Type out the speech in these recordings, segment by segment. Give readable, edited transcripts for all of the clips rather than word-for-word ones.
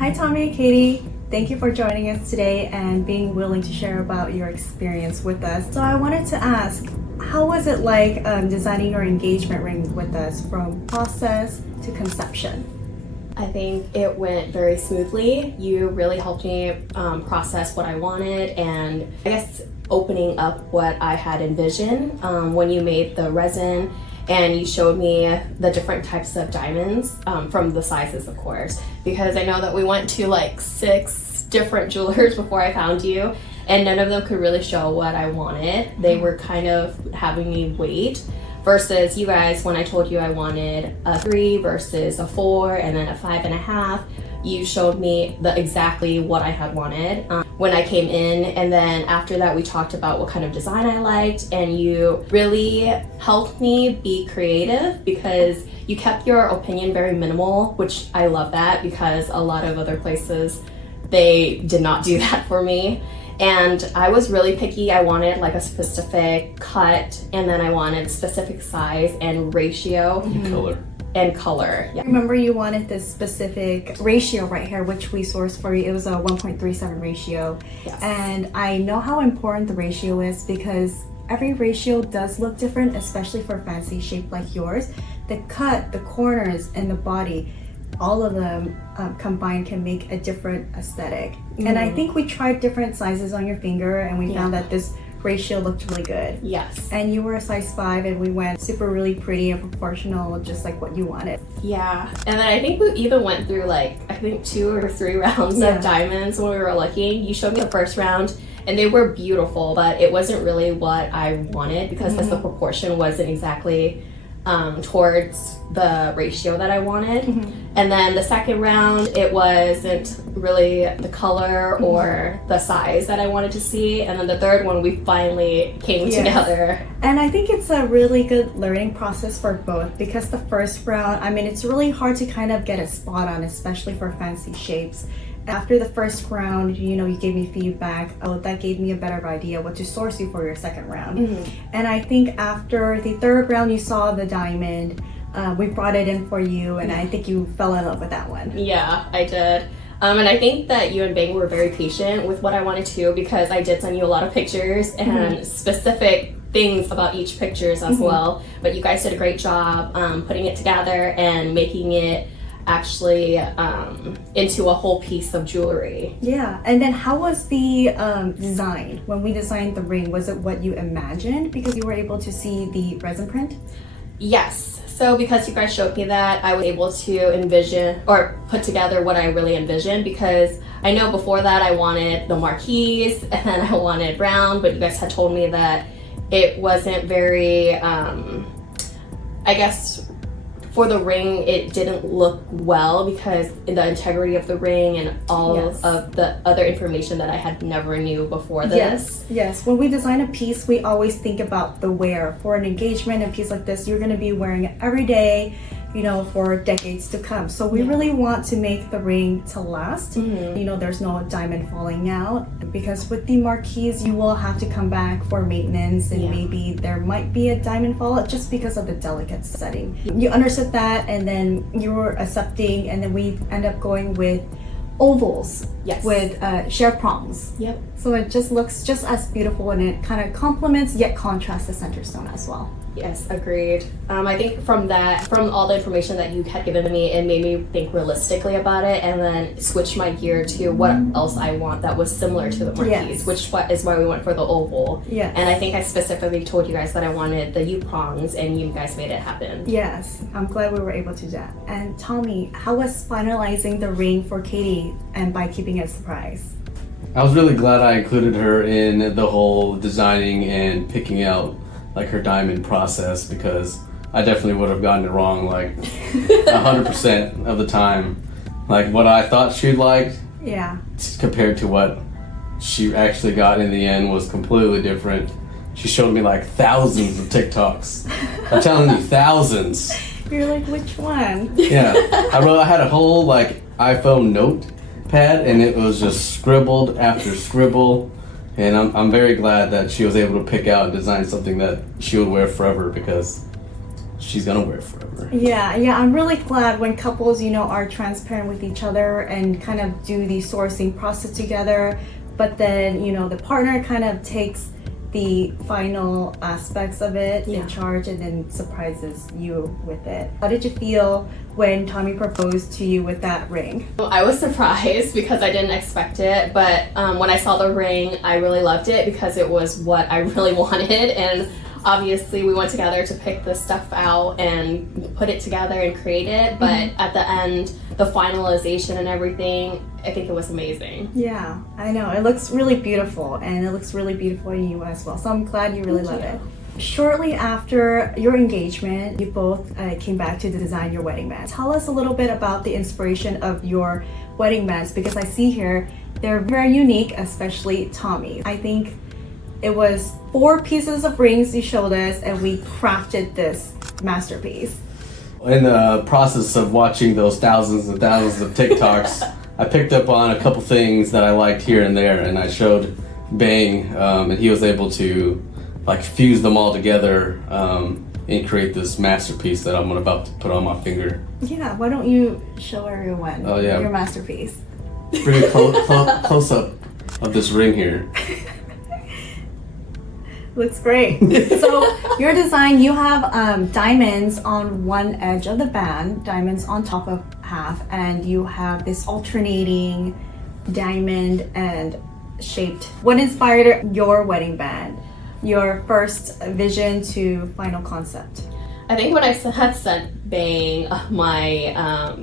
Hi Tommy, Katie. Thank you for joining us today and being willing to share about your experience with us. So I wanted to ask, how was it like designing your engagement ring with us from process to conception? I think it went very smoothly. You really helped me process what I wanted and I guess opening up what I had envisioned when you made the resin and you showed me the different types of diamonds from the sizes, of course, because I know that we went to like 6 different jewelers before I found you and none of them could really show what I wanted. They were kind of having me wait. Versus you guys, when I told you I wanted a 3 versus a 4 and then a 5.5, you showed me exactly what I had wanted when I came in. And then after that, we talked about what kind of design I liked, and you really helped me be creative because you kept your opinion very minimal, which I love that because a lot of other places, they did not do that for me. And I was really picky. I wanted like a specific cut, and then I wanted specific size and ratio. And color. Yeah. I remember you wanted this specific ratio right here, which we sourced for you. It was a 1.37 ratio. Yes. And I know how important the ratio is because every ratio does look different, especially for fancy shape like yours. The cut, the corners, and the body, all of them combined can make a different aesthetic. And I think we tried different sizes on your finger and we found that this ratio looked really good. Yes. And you were a size 5 and we went super really pretty and proportional, just like what you wanted. Yeah. And then I think we even went through like, I think 2 or 3 rounds of diamonds when we were looking. You showed me the first round and they were beautiful, but it wasn't really what I wanted because the proportion wasn't exactly towards the ratio that I wanted. And then the second round, it wasn't really the color or the size that I wanted to see. And then the third one, we finally came together. And I think it's a really good learning process for both because the first round, I mean, it's really hard to kind of get a spot on, especially for fancy shapes. After the first round, you know, you gave me feedback. Oh, that gave me a better idea what to source you for your second round. And I think after the third round, you saw the diamond. We brought it in for you, and I think you fell in love with that one. Yeah, I did. And I think that you and Bang were very patient with what I wanted to because I did send you a lot of pictures and specific things about each pictures as well. But you guys did a great job putting it together and making it actually into a whole piece of jewelry. Yeah, and then how was the design? When we designed the ring, was it what you imagined because you were able to see the resin print? Yes. So because you guys showed me that, I was able to envision or put together what I really envisioned because I know before that I wanted the Marquise and then I wanted brown, but you guys had told me that it wasn't very, I guess, for the ring, it didn't look well because in the integrity of the ring and all of the other information that I had never knew before this. Yes. When we design a piece, we always think about the wear. For an engagement, a piece like this, you're going to be wearing it every day, you know, for decades to come. So we really want to make the ring to last. You know, there's no diamond falling out because with the Marquise, you will have to come back for maintenance and maybe there might be a diamond fallout just because of the delicate setting. You understood that and then you were accepting and then we end up going with ovals with sheer prongs. So it just looks just as beautiful and it kind of complements yet contrasts the center stone as well. Yes, agreed. I think from all the information that you had given me, it made me think realistically about it and then switch my gear to what else I want that was similar to the Marquise, which is why we went for the oval. And I think I specifically told you guys that I wanted the U-prongs and you guys made it happen. Yes, I'm glad we were able to do that. And Tommy, how was finalizing the ring for Katie and by keeping it a surprise? I was really glad I included her in the whole designing and picking out like her diamond process because I definitely would have gotten it wrong like 100% of the time. Like what I thought she'd like compared to what she actually got in the end was completely different. She showed me like thousands of TikToks. I'm telling you, thousands. You're like, which one? Yeah, I had a whole like iPhone notepad and it was just scribbled after scribble. And I'm very glad that she was able to pick out and design something that she would wear forever because she's gonna wear it forever. Yeah, I'm really glad when couples, are transparent with each other and kind of do the sourcing process together, but then, the partner kind of takes the final aspects of it in charge and then surprises you with it. How did you feel when Tommy proposed to you with that ring? I was surprised because I didn't expect it, but when I saw the ring, I really loved it because it was what I really wanted, and obviously we went together to pick this stuff out and put it together and create it, but at the end, the finalization and everything, I think it was amazing. Yeah, I know. It looks really beautiful, and it looks really beautiful in you as well. So I'm glad you really love it. Shortly after your engagement, you both came back to design your wedding bands. Tell us a little bit about the inspiration of your wedding bands, because I see here they're very unique, especially Tommy. I think it was 4 pieces of rings you showed us, and we crafted this masterpiece. In the process of watching those thousands and thousands of TikToks, I picked up on a couple things that I liked here and there, and I showed Bang, and he was able to fuse them all together and create this masterpiece that I'm about to put on my finger. Yeah, why don't you show everyone your masterpiece? Bring a close up of this ring here. Looks great. So your design, you have diamonds on one edge of the band, diamonds on top of half, and you have this alternating diamond and shaped. What inspired your wedding band? Your first vision to final concept? I think when I had sent Bang my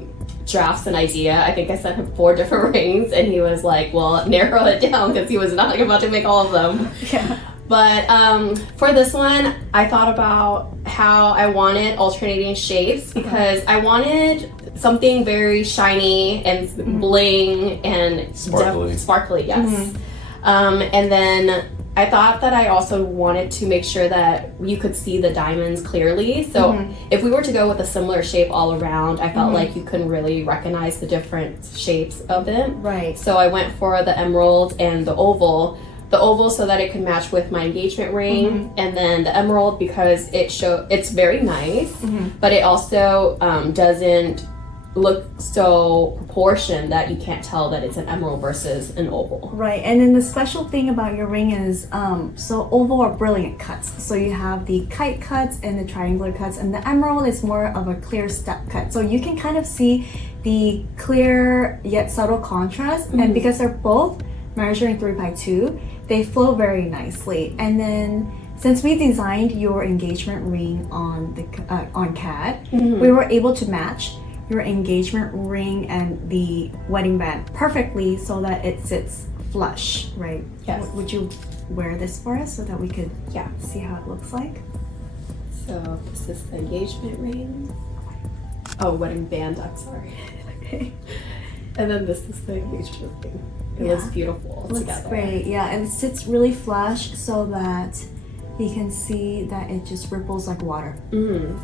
drafts and idea, I think I sent him 4 different rings, and he was like, well, narrow it down, because he was not about to make all of them. Yeah. But for this one, I thought about how I wanted alternating shapes, because I wanted something very shiny and bling and sparkly, yes. And then I thought that I also wanted to make sure that you could see the diamonds clearly. So if we were to go with a similar shape all around, I felt like you couldn't really recognize the different shapes of them. Right. So I went for the emerald and the oval. The oval so that it could match with my engagement ring, and then the emerald because it's very nice, but it also doesn't look so proportioned that you can't tell that it's an emerald versus an oval. Right, and then the special thing about your ring is, so oval are brilliant cuts. So you have the kite cuts and the triangular cuts, and the emerald is more of a clear step cut. So you can kind of see the clear yet subtle contrast, and because they're both measuring 3x2, they flow very nicely. And then since we designed your engagement ring on the on CAD, we were able to match your engagement ring and the wedding band perfectly so that it sits flush, right? Yes. Would you wear this for us so that we could see how it looks like? So this is the engagement ring. Oh, wedding band, I'm sorry. Okay. And then this is the engagement ring. It looks beautiful Looks together. great, yeah, and it sits really flush so that you can see that it just ripples like water.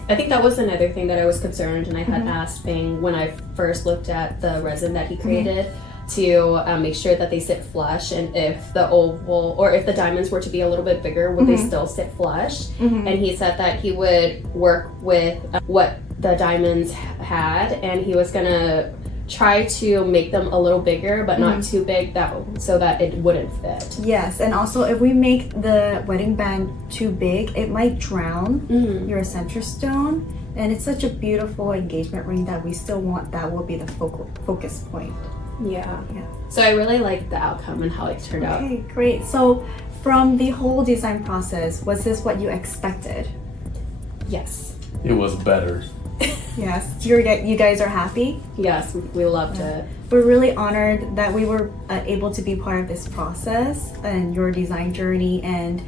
I think that was another thing that I was concerned, and I had asked Bing when I first looked at the resin that he created to make sure that they sit flush, and if the oval or if the diamonds were to be a little bit bigger, would they still sit flush? And he said that he would work with what the diamonds had, and he was gonna try to make them a little bigger but not too big so that it wouldn't fit. Yes, and also if we make the wedding band too big, it might drown your center stone, and it's such a beautiful engagement ring that we still want that will be the focus point. Yeah. So I really liked the outcome and how it turned out. Okay, great. So from the whole design process, was this what you expected? Yes. It was better. Yes. You guys are happy? Yes, we loved it. We're really honored that we were able to be part of this process and your design journey, and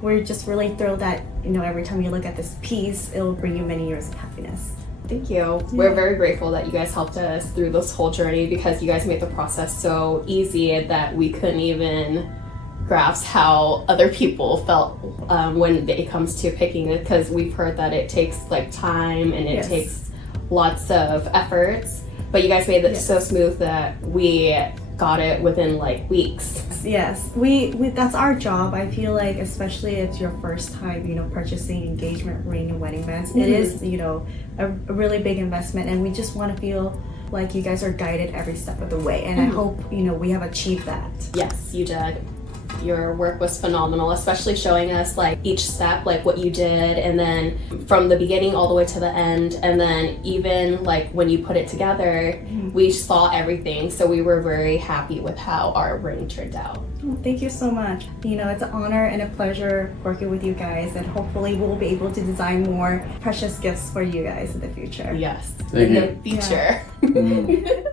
we're just really thrilled that every time you look at this piece, it'll bring you many years of happiness. Thank you. We're very grateful that you guys helped us through this whole journey, because you guys made the process so easy that we couldn't even grasp how other people felt when it comes to picking it, because we've heard that it takes time and it takes lots of efforts, but you guys made it so smooth that we got it within like weeks. Yes, we that's our job. I feel like, especially if it's your first time, purchasing engagement ring and wedding bands, it is, a really big investment, and we just want to feel like you guys are guided every step of the way. And I hope, we have achieved that. Yes, you did. Your work was phenomenal, especially showing us like each step, like what you did, and then from the beginning all the way to the end, and then even like when you put it together, we saw everything. So we were very happy with how our ring turned out. Well, thank you so much. It's an honor and a pleasure working with you guys, and hopefully we'll be able to design more precious gifts for you guys in the future. Yes, Thank in you. the future. Mm.